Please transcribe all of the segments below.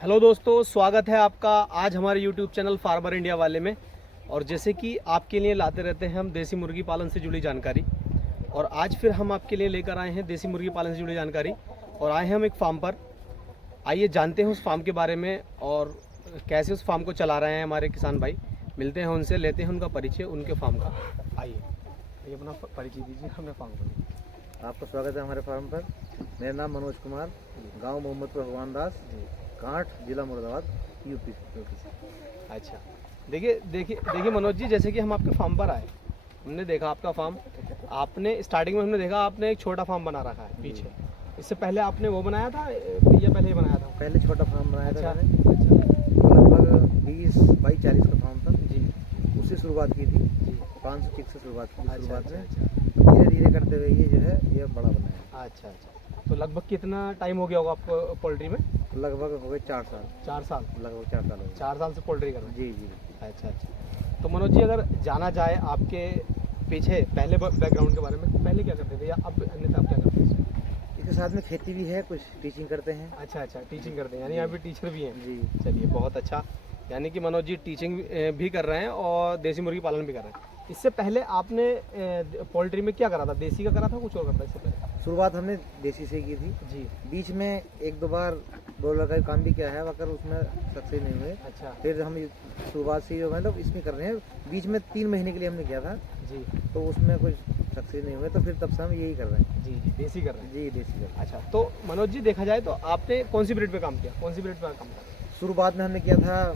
Hello दोस्तों, स्वागत है आपका आज हमारे YouTube चैनल फार्मर इंडिया वाले में। और जैसे कि आपके लिए लाते रहते हैं हम देसी मुर्गी पालन से जुड़ी जानकारी, और आज फिर हम आपके लिए लेकर आए हैं देसी मुर्गी पालन से जुड़ी जानकारी। और आए हैं हम एक फार्म पर। आइए जानते हैं उस फार्म के बारे में और कैसे उस फार्म को चला रहे हैं हमारे किसान भाई। मिलते हैं उनसे, लेते हैं उनका परिचय उनके फार्म का। आइए अपना परिचय दीजिए अपने फार्म का। आपका स्वागत है हमारे फार्म पर। मेरा नाम मनोज कुमार, गांव मोहम्मदपुर भगवान दास, कांठ, जिला मुरादाबाद, यूपी। अच्छा, देखिए मनोज जी, जैसे कि हम आपके फार्म पर आए, हमने देखा आपका फार्म। आपने स्टार्टिंग में हमने देखा आपने एक छोटा फार्म बना रखा है पीछे। इससे पहले आपने वो बनाया था या पहले ही बनाया था? पहले छोटा फार्म बनाया था मैंने। अच्छा, लगभग 20 बाई 40 का फार्म था जी उससे शुरुआत की थी जी। 500 चिक से शुरुआत की थी शुरुआत में। अच्छा धीरे धीरे करते हुए ये जो है ये बड़ा बना है। अच्छा। तो लगभग कितना टाइम हो गया होगा आपको पोल्ट्री में? लगभग हो गए 4 साल। 4 साल। लगभग 4 साल हो गए। 4 साल से पोल्ट्री कर रहे हैं? जी जी। अच्छा। तो मनोज जी, अगर जाना जाए आपके पीछे पहले बैकग्राउंड के बारे में, पहले क्या करते थे या अब अन्यथा आप क्या करते हैं? इसके साथ में खेती भी है, कुछ टीचिंग करते हैं। अच्छा, टीचिंग करते हैं, यानी यहाँ पे टीचर भी हैं। जी। चलिए, बहुत अच्छा। यानी कि मनोज जी टीचिंग भी कर रहे हैं और देसी मुर्गी पालन भी कर रहे हैं। इससे पहले आपने पोल्ट्री में क्या करा था? देसी का करा था, कुछ और करा था इससे पहले? शुरुआत हमने देसी से की थी जी। बीच में 1-2 बार ब्रॉयलर का काम भी किया है, मगर उसमें सक्सेस नहीं हुए। अच्छा फिर हम शुरुआत से जो मतलब इसमें कर रहे हैं। बीच में 3 महीने के लिए हमने किया था, जी तो उसमें कुछ सक्सेस नहीं हुए, तो फिर तब से हम यही कर रहे हैं। जी। देसी कर रहे हैं। जी, देसी कर रहे हैं। अच्छा, तो मनोज जी देखा जाए तो आपने कौन सी ब्रीड पे काम किया? कौन सी ब्रीड पे काम किया? शुरुआत में हमने किया था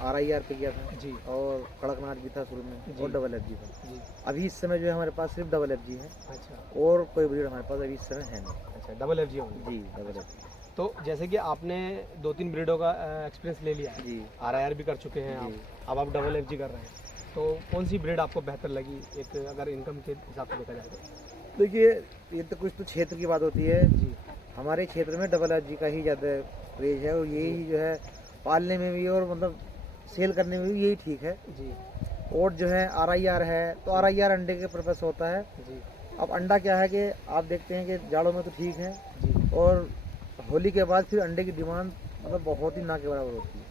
RIR पे किया था जी और कड़कनाथ भी था शुरू में, जी। और डबल FG था। जी। अभी इस समय जो है हमारे पास सिर्फ डबल FG है, अच्छा और कोई ब्रीड हमारे पास अभी इस समय है नहीं। अच्छा, डबल FG होंगे। जी, डबल FG। तो जैसे कि आपने 2-3 ब्रीडों का एक्सपीरियंस ले लिया है, जी RIR भी कर चुके हैं जी। अब आप डबल FG कर रहे हैं, तो कौन सी ब्रीड आपको बेहतर लगी, एक अगर इनकम के हिसाब से देखा जाए तो? देखिए, ये तो कुछ तो क्षेत्र की बात होती है। जी हमारे क्षेत्र में डबल FG का ही ज़्यादा क्रेज है, और यही जो है पालने में भी और मतलब सेल करने में भी यही ठीक है। जी और जो है RIR है, तो RIR अंडे के पर्पस होता है। जी अब अंडा क्या है कि आप देखते हैं कि जाड़ों में तो ठीक है, जी। और होली के बाद फिर अंडे की डिमांड मतलब बहुत ही ना के बराबर होती है,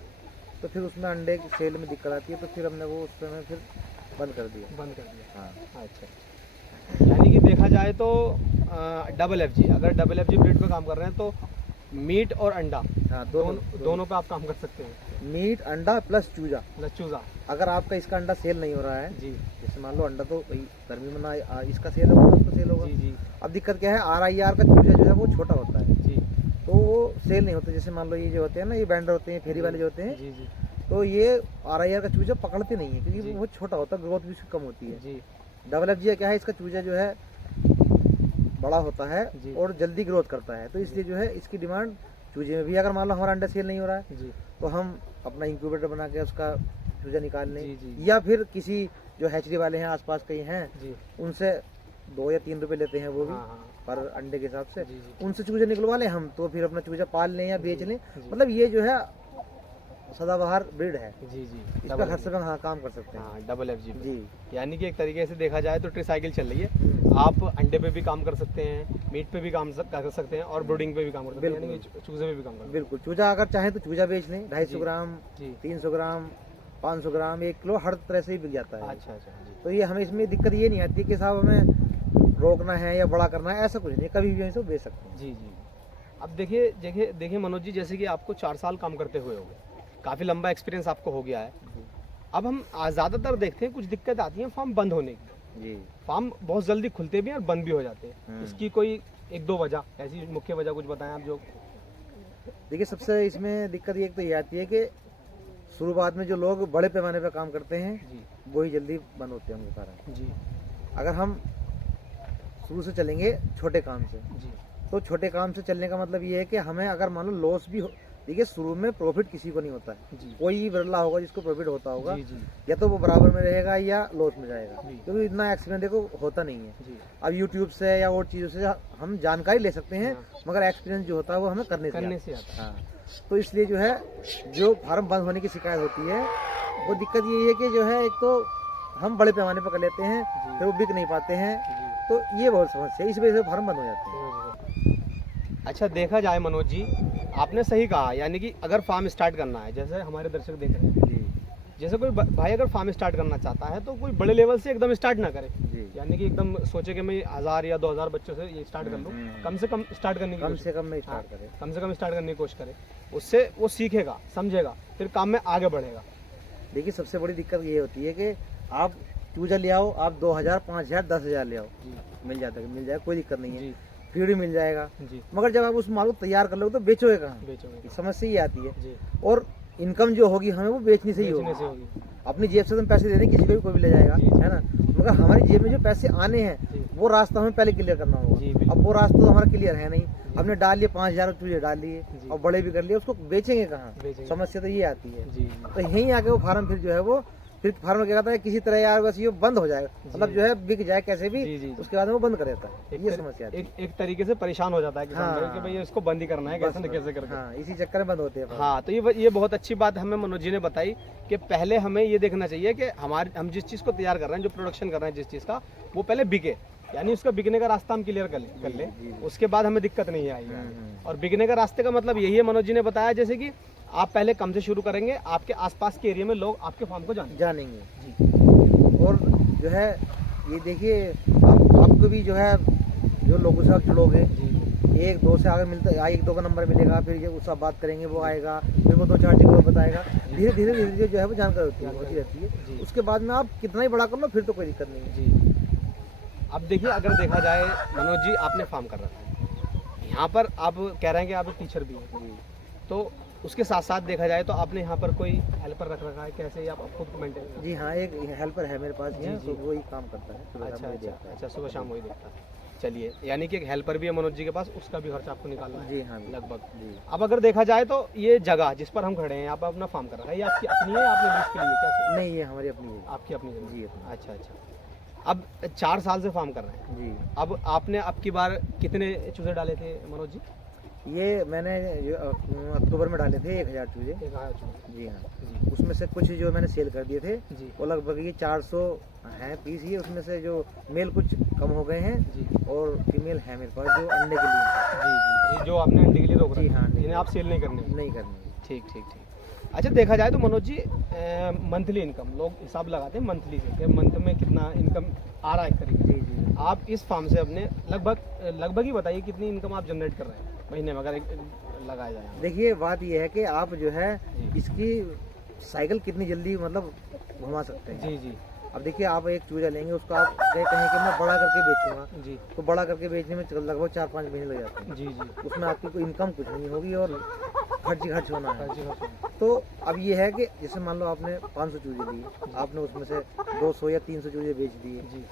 तो फिर उसमें अंडे की सेल में दिक्कत आती है, तो फिर हमने वो उस समय फिर बंद कर दिया। हाँ। अच्छा, यानी कि देखा जाए तो डबल FG, अगर डबल FG ब्रीड पे काम कर रहे हैं तो मीट और अंडा हाँ, दोनों पे आप काम कर सकते हैं। मीट, अंडा प्लस चूजा। चूजा। अगर आपका इसका अंडा सेल नहीं हो रहा है, जी जैसे मान लो अंडा तो भाई गर्मी में ना इसका सेल होगा ना उसका सेल होगा। जी अब दिक्कत क्या है, RIR का चूजा जो है वो छोटा होता है, जी तो वो सेल नहीं होता। जैसे मान लो ये जो होते हैं ना, ये बैंडर होते हैं, फेरी वाले जो होते हैं, जी जी तो ये RIR का चूजा पकड़ते नहीं है, क्योंकि जी। वो बहुत छोटा होता है, ग्रोथ भी उसकी कम होती है। जी डबल FG क्या है, इसका चूजा जो है बड़ा होता है जी। और जल्दी ग्रोथ करता है, तो इसलिए जो है इसकी डिमांड चूजे में भी। अगर मान लो हमारा अंडा सेल नहीं हो रहा है, जी तो हम अपना इंक्यूबेटर बना के उसका चूजा निकाल लें, जी जी। या फिर किसी जो हैचरी वाले हैं आसपास कहीं हैं, जी। उनसे 2 या 3 रुपए लेते हैं वो भी हाँ पर अंडे के हिसाब से, जी जी उनसे चूजे निकलवा लें हम, तो फिर अपना चूजा पाल लें या बेच लें। जी। मतलब ये जो है सदाबहार ब्रीड है, जी जी। इस पर हर समय हाँ काम कर सकते हैं। हाँ, डबल FG पे। जी। यानी कि एक तरीके से देखा जाए तो ट्रीसाइकिल चल रही है। हम्म। आप अंडे पे भी काम कर सकते हैं, मीट पे भी काम कर सकते हैं, और ब्रूडिंग पे भी काम कर सकते हैं, यानी कि चूजे पे भी काम कर सकते बिल्कुल, चूजा अगर चाहें तो चूजा बेच लें, 250 जी। ग्राम, हैं। जी। 300 ग्राम, 500 ग्राम, 1 किलो, हर तरह से ही बिक जाता है। अच्छा जी तो ये हमें इसमें दिक्कत ये नहीं आती कि साहब हमें रोकना है या बड़ा करना है, ऐसा कुछ नहीं, कभी भी इसको बेच सकते हैं। जी जी। अब देखिए मनोज जी, जैसे कि आपको 4 साल काम करते हुए हो गए, काफ़ी लंबा एक्सपीरियंस आपको हो गया है। अब हम ज़्यादातर देखते हैं कुछ दिक्कत आती है फार्म बंद होने की। जी। फार्म बहुत जल्दी खुलते भी हैं और बंद भी हो जाते हैं। इसकी कोई 1-2 वजह, ऐसी मुख्य वजह कुछ बताएं आप जो। देखिए, सबसे इसमें दिक्कत ये तो ये आती है कि शुरुआत में जो लोग बड़े पैमाने पर काम करते हैं जी वही जल्दी बंद होते हैं उनके कारण। जी अगर हम शुरू से चलेंगे छोटे काम से, जी तो छोटे काम से चलने का मतलब ये है कि हमें अगर मान लो लॉस भी हो, देखिए शुरू में प्रॉफिट किसी को नहीं होता है, जी कोई बिरला होगा जिसको प्रॉफिट होता होगा, जी जी या तो वो बराबर में रहेगा या लॉस में जाएगा, जी। क्योंकि इतना एक्सपीरियंस देखो होता नहीं है। जी। अब यूट्यूब से या और चीज़ों से हम जानकारी ले सकते हैं, हाँ। मगर एक्सपीरियंस जो होता है वो हमें करने से आता है। हाँ, तो इसलिए जो है जो फार्म बंद होने की शिकायत होती है, वो दिक्कत यही है कि जो है एक तो हम बड़े पैमाने पर कर लेते हैं, जी। फिर वो बिक नहीं पाते हैं, जी। तो ये बहुत समस्या है, इस वजह से फार्म बंद हो जाते हैं। अच्छा, देखा जाए मनोज जी, आपने सही कहा, यानी कि अगर फार्म स्टार्ट करना है, जैसे हमारे दर्शक देख रहे हैं जी जैसे कोई भाई अगर फार्म स्टार्ट करना चाहता है तो कोई बड़े लेवल से एकदम स्टार्ट ना करे, जी यानी कि एकदम सोचे कि मैं 1000 या 2000 बच्चों से ये स्टार्ट कर लूँ। कम से कम स्टार्ट करने की कम कोशिश से कम में हाँ, स्टार्ट करें। कम से कम स्टार्ट करने की कोशिश करे, उससे वो सीखेगा, समझेगा, फिर काम में आगे बढ़ेगा। देखिए सबसे बड़ी दिक्कत ये होती है कि आप चूजा ले आओ, आप 2000 5000 10,000 ले आओ, जी मिल जाएगा, कोई दिक्कत नहीं है, जी फीड भी मिल जाएगा। जी मगर जब आप उस माल को तैयार कर लोगे तो बेचोगे कहाँ? बेचोगे समस्या ये आती है। जी, और इनकम जो होगी हमें वो बेचने से ही बेचने होगी। से होगी। अपनी जेब से तो हम पैसे दे दें, किसी को भी कोई भी ले जाएगा, जी, जी। है ना। मगर हमारी जेब में जो पैसे आने हैं जी वो रास्ता हमें पहले क्लियर करना जी, होगा। बिल्कुल। अब वो रास्ता तो हमारा क्लियर है नहीं, हमने डाल लिए 5000 चूजे डाल लिए जी। और बड़े भी कर लिए, उसको बेचेंगे कहाँ? बेचेंगे। समस्या तो ये आती है। जी तो यहीं आके वो फार्म फिर जो है वो फिर फार्म क्या कहता है किसी तरह यार बस ये बंद हो जाएगा, मतलब जो है बिक जाए कैसे भी, जी, जी, जी। उसके बाद में वो बंद कर देता है। एक ये तर- समस्या आती है। एक तरीके से परेशान हो जाता है किसान हाँ। भाई कि भाई इसको बंद ही करना है, कैसे न बस, कैसे करके। हाँ, इसी चक्कर में बंद होते हैं। हाँ, तो ये बहुत अच्छी बात हमें मनोज जी ने बताई कि पहले हमें ये देखना चाहिए कि हम जिस चीज़ को तैयार कर रहे हैं, जो प्रोडक्शन कर रहे हैं जिस चीज़ का, वो पहले बिके, यानी उसका बिकने का रास्ता हम क्लियर कर ले, जी। उसके बाद हमें दिक्कत नहीं आएगी। हम्म। और बिकने का रास्ते का मतलब यही है, मनोज जी ने बताया, जैसे कि आप पहले कम से शुरू करेंगे, आपके आसपास के एरिया में लोग आपके फार्म को जानेंगे। जी और जो है ये देखिए आपको भी जो है जो लोगों से आप जुड़ोगे, जी एक दो से आगे मिलता है, एक दो का नंबर मिलेगा, फिर ये उससे आप बात करेंगे, वो आएगा, फिर वो 2 4 जगह बताएगा, धीरे धीरे जो है वो जानकारी होती रहती है। जी। उसके बाद में आप कितना ही बड़ा कर लो फिर तो कोई दिक्कत नहीं है। जी। अब देखिए, अगर देखा जाए मनोज जी, आपने फार्म कर रखा है, यहाँ पर आप कह रहे हैं कि आप एक टीचर भी हैं, तो उसके साथ साथ देखा जाए तो आपने यहाँ पर कोई हेल्पर रख रखा है, कैसे ही आप खुद मेंटेन? जी हाँ, एक हेल्पर है मेरे पास, जी, जी, जी। तो वो ही काम करता है, सुबह अच्छा शाम वही अच्छा देखता है। अच्छा, सुबह शाम वही देखता है। चलिए, यानी कि एक हेल्पर भी है मनोज जी के पास, उसका भी खर्चा आपको निकालना है जी हाँ लगभग। जी। अब अगर देखा जाए तो ये जगह जिस पर हम खड़े हैं, आप अपना फार्म कर रखा है, ये आपकी अपनी है, आपने लीज के लिए कैसे? नहीं, ये हमारी अपनी है। आपकी अपनी जमीन? जी अपनी। अच्छा अच्छा। अब 4 साल से फार्म कर रहे हैं, जी अब आपने अब की बार कितने चूजे डाले थे मनोज जी? ये मैंने अक्टूबर में डाले थे 1000 चूजे। 1000 चूजे। जी हाँ, जी उसमें से कुछ जो मैंने सेल कर दिए थे जी वो लगभग ये 400 हैं पीस ही, उसमें से जो मेल कुछ कम हो गए हैं जी और फीमेल है मेरे पास जो अंडे के लिए। जी जी, जो आपने अंडे के लिए रोक जी रखा है, हाँ, जिन्हें आप सेल नहीं करने? नहीं करनी। ठीक ठीक ठीक। अच्छा, देखा जाए तो मनोज जी, मंथली इनकम लोग हिसाब लगाते हैं मंथली से, कि मंथ में कितना इनकम आ रहा है एक तरीके से। जी जी। आप इस फार्म से अपने लगभग ही बताइए कितनी इनकम आप जनरेट कर रहे हैं महीने में, अगर लगाया जाए? देखिए बात यह है कि आप जो है जी। इसकी साइकिल कितनी जल्दी मतलब घुमा सकते हैं। जी जी अब देखिए आप एक चूजा लेंगे, उसको आप कहें कि मैं बड़ा करके बेचूंगा, जी तो बड़ा करके बेचने में लगभग 4-5 महीने लग जाते हैं। जी जी। उसमें आपकी कोई इनकम कुछ नहीं होगी और खर्च ही खर्च होना है। जी हाँ। तो अब ये है कि जैसे मान लो आपने 500 चूजे लिए, आपने उसमें से 200 या 300 चूजे बेच दिए, जी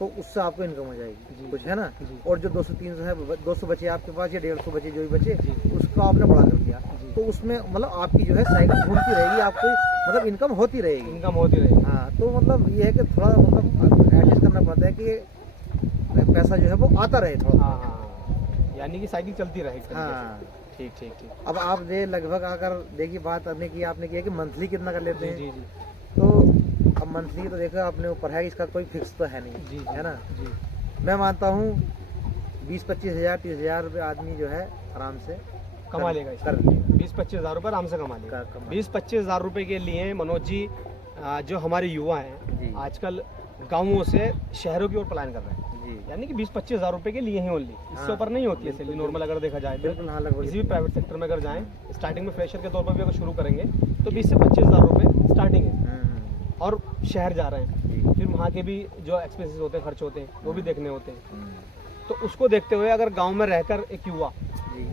तो उससे आपको इनकम हो जाएगी जी। कुछ, है ना। जी। और जो 200-300 है, 200 बचे आपके पास या 150 बचे जो भी बचे, जी। उसको आपने बड़ा कर दिया, जी। तो उसमें मतलब आपकी जो है साइकिल घूमती रहेगी, आपको मतलब इनकम होती रहेगी। इनकम होती रहेगी। हाँ, तो मतलब ये है कि थोड़ा मतलब एडजस्ट करना पड़ता है कि पैसा जो है वो आता रहे थोड़ा। हाँ हाँ, यानी कि साइकिल चलती रहे एक तरीके से। हाँ। ठीक ठीक ठीक। अब आप लगभग अगर देखिए बात आपने किया कि मंथली कितना कर लेते जी हैं, जी जी तो अब मंथली तो देखो अपने ऊपर है, इसका कोई फिक्स तो है जी नहीं, जी, है ना। जी मैं मानता हूँ 20-25 हज़ार 30 हज़ार रुपये आदमी जो है आराम से कमा लेगा इसमें। कर लेगा। 20-25 हज़ार रुपये आराम से कमा लेगा। कमा- 20-25 हज़ार रुपये के लिए मनोज जी, जो हमारे युवा हैं जी आजकल गाँवों से शहरों की ओर पलायन कर रहे हैं, जी यानी कि 20-25 हज़ार रुपये के लिए ही ओनली, इससे हाँ, ऊपर नहीं होती है बिल्कुल, सैलरी नॉर्मल अगर देखा जाए तो। बिल्कुल। हाँ, लगभग किसी भी प्राइवेट सेक्टर में अगर जाएं, स्टार्टिंग में फ्रेशर के तौर पर भी अगर शुरू करेंगे तो 20 से 25 हज़ार रुपये स्टार्टिंग है। और शहर जा रहे हैं, जी, फिर वहाँ के भी जो एक्सपेंसेस होते हैं, खर्च होते हैं, वो भी देखने होते हैं। हम्म, तो उसको देखते हुए अगर गांव में रहकर एक युवा जी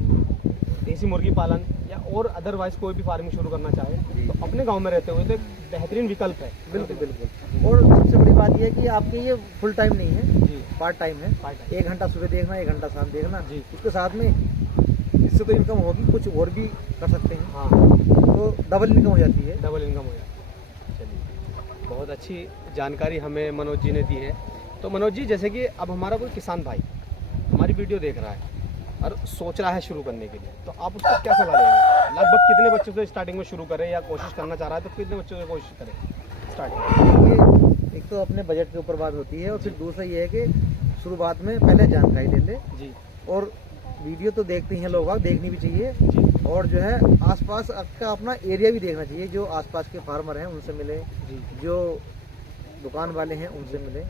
देसी मुर्गी पालन या और अदरवाइज कोई भी फार्मिंग शुरू करना चाहे जी। तो अपने गांव में रहते हुए तो एक बेहतरीन विकल्प है। बिल्कुल बिल्कुल। और सबसे बड़ी बात यह है कि आपके ये फुल टाइम नहीं है, जी, पार्ट टाइम है। Part time. 1 घंटा सुबह देखना, 1 घंटा शाम देखना, जी। उसके साथ में इससे तो इनकम होगी, कुछ और भी कर सकते हैं, हाँ, तो डबल इनकम हो जाती है। डबल इनकम हो जाए। चलिए, बहुत अच्छी जानकारी हमें मनोज जी ने दी है। तो मनोज जी, जैसे कि अब हमारा कोई किसान भाई हमारी वीडियो देख रहा है और सोच रहा है शुरू करने के लिए, तो आप उसको क्या सलाह देंगे? लगभग कितने बच्चों से स्टार्टिंग में शुरू करें, या कोशिश करना चाह रहा है तो कितने बच्चों से कोशिश करें स्टार्टिंग? ये एक तो अपने बजट के ऊपर बात होती है, और फिर दूसरा ये है कि शुरुआत में पहले जानकारी ले ले, जी और वीडियो तो देखते ही हैं लोग, देखनी भी चाहिए, जी और जो है आसपास आपका अपना एरिया भी देखना चाहिए, जो आसपास के फार्मर हैं उनसे मिले, जो दुकान वाले हैं उनसे मिले।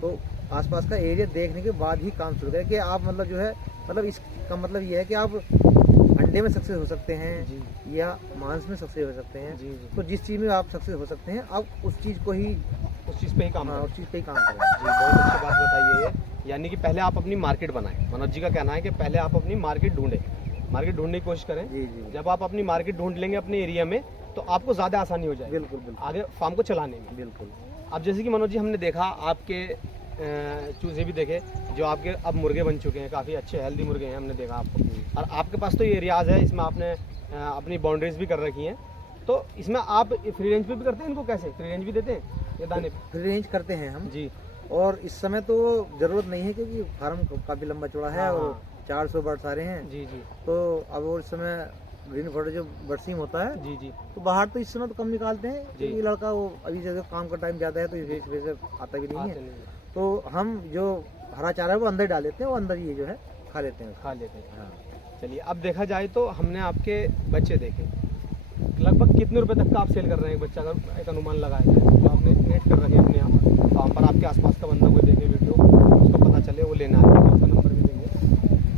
तो आसपास का एरिया देखने के बाद ही काम शुरू करें कि आप मतलब जो है मतलब इसका मतलब ये है कि आप अंडे में सक्सेस हो सकते हैं या मांस में सक्सेस हो सकते हैं। तो जिस चीज़ में आप सक्सेस हो सकते हैं आप उस चीज़ को ही उस चीज़ पे ही काम करें। उस चीज़ पे ही काम करें। जी, बहुत अच्छी बात बताइए ये। यानी कि पहले आप अपनी मार्केट बनाएं। मनोज जी का कहना है कि पहले आप अपनी मार्केट ढूंढें, मार्केट ढूंढने की कोशिश करें। जी। जब आप अपनी मार्केट ढूंढ लेंगे अपने एरिया में तो आपको ज़्यादा आसानी हो जाएगी बिल्कुल आगे फार्म को चलाने में। बिल्कुल। अब जैसे कि मनोज जी हमने देखा आपके चूजे भी देखे जो आपके अब मुर्गे बन चुके हैं, काफ़ी अच्छे हेल्दी मुर्गे हैं हमने देखा आपको। और आपके पास तो ये एरियाज है, इसमें आपने अपनी बाउंड्रीज भी कर रखी हैं। तो इसमें आप फ्री रेंज पे भी करते हैं इनको? कैसे फ्री रेंज भी देते हैं ये दाने पे? फ्री रेंज करते हैं हम जी। और इस समय तो ज़रूरत नहीं है क्योंकि फार्म काफ़ी लंबा चौड़ा है और 400 बर्ड्स आ रहे हैं। जी। तो अब वो इस समय ग्रीन फॉर्ड जो बर्सीम होता है जी। तो बाहर तो इस समय तो कम निकालते हैं क्योंकि ये लड़का वो अभी जैसे काम का टाइम ज़्यादा है तो इस वजह से आता भी नहीं है। तो हम जो हरा चारा है वो अंदर डाल देते हैं, वो अंदर ये जो है खा लेते हैं। हाँ। चलिए, अब देखा जाए तो हमने आपके बच्चे देखे, लगभग कितने रुपए तक का आप सेल कर रहे हैं एक बच्चा का? एक अनुमान लगाया जाए जो आपने नेट कर रखे अपने यहाँ फार्म पर, आपके आसपास का बंदा कोई देखे वीडियो उसको पता चले वो लेना है, उसका नंबर भी देंगे।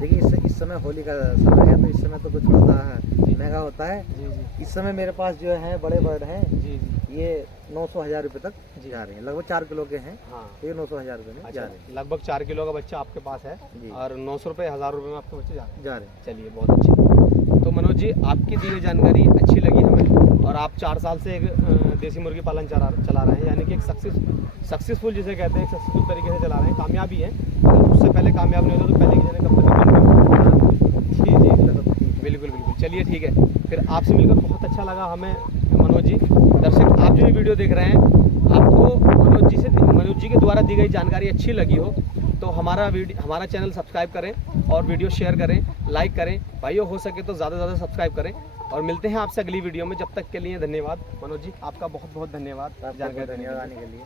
देखिए इस समय होली का समय है तो इस समय तो कुछ थोड़ा सा महंगा होता है। जी। इस समय मेरे पास जो है बड़े बर्ड हैं जी। ये 900-1000 रुपये तक जा रहे हैं, लगभग 4 किलो के हैं। हाँ, तो ये 900-1000 रुपये में जा रहे हैं। लगभग 4 किलो का बच्चा आपके पास है और 900 रुपये 1000 रुपये में आपके बच्चे जा रहे हैं। चलिए, बहुत अच्छी। तो मनोज जी आपकी दी हुई जानकारी अच्छी लगी हमें और आप 4 साल से एक देसी मुर्गी पालन चला रहे हैं, यानी कि एक सक्सेसफुल जिसे कहते हैं, एक सक्सेसफुल तरीके से चला रहे हैं, कामयाबी है। अगर उससे पहले कामयाब नहीं होता तो पहले की जगह कब तक। जी। बिल्कुल। चलिए ठीक है, फिर आपसे मिलकर बहुत अच्छा लगा हमें मनोज जी। दर्शक आप जो ये वीडियो देख रहे हैं आपको मनोज जी के द्वारा दी गई जानकारी अच्छी लगी हो तो हमारा चैनल सब्सक्राइब करें और वीडियो शेयर करें, लाइक करें। भाइयों हो सके तो ज़्यादा से ज़्यादा सब्सक्राइब करें और मिलते हैं आपसे अगली वीडियो में। जब तक के लिए धन्यवाद मनोज जी, आपका बहुत बहुत धन्यवाद जानकारी देने के लिए।